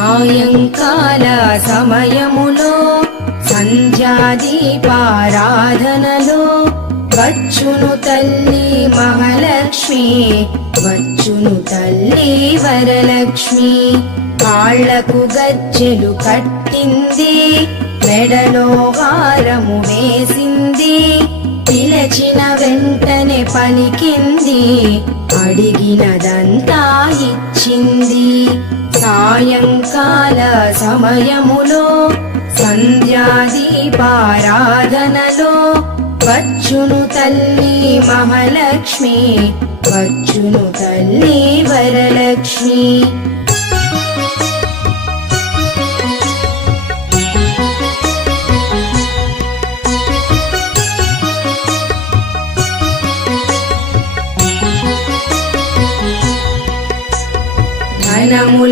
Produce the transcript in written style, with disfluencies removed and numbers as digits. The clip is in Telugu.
సాయంకాల సమయములో సంధ్యాదీపారాధనలో వచ్చును తల్లి మహాలక్ష్మి, వచ్చును తల్లి వరలక్ష్మి. కాళ్లకు గజ్జెలు కట్టింది, మెడలో హారము వేసింది, పిలచిన వెంటనే పలికింది, అడిగినదంతా ఇచ్చింది. సాయంకాల సమయములో సంధ్యాదీపారాధనలో వచ్చును తల్లి మహాలక్ష్మి, వచ్చును తల్లి వరలక్ష్మి.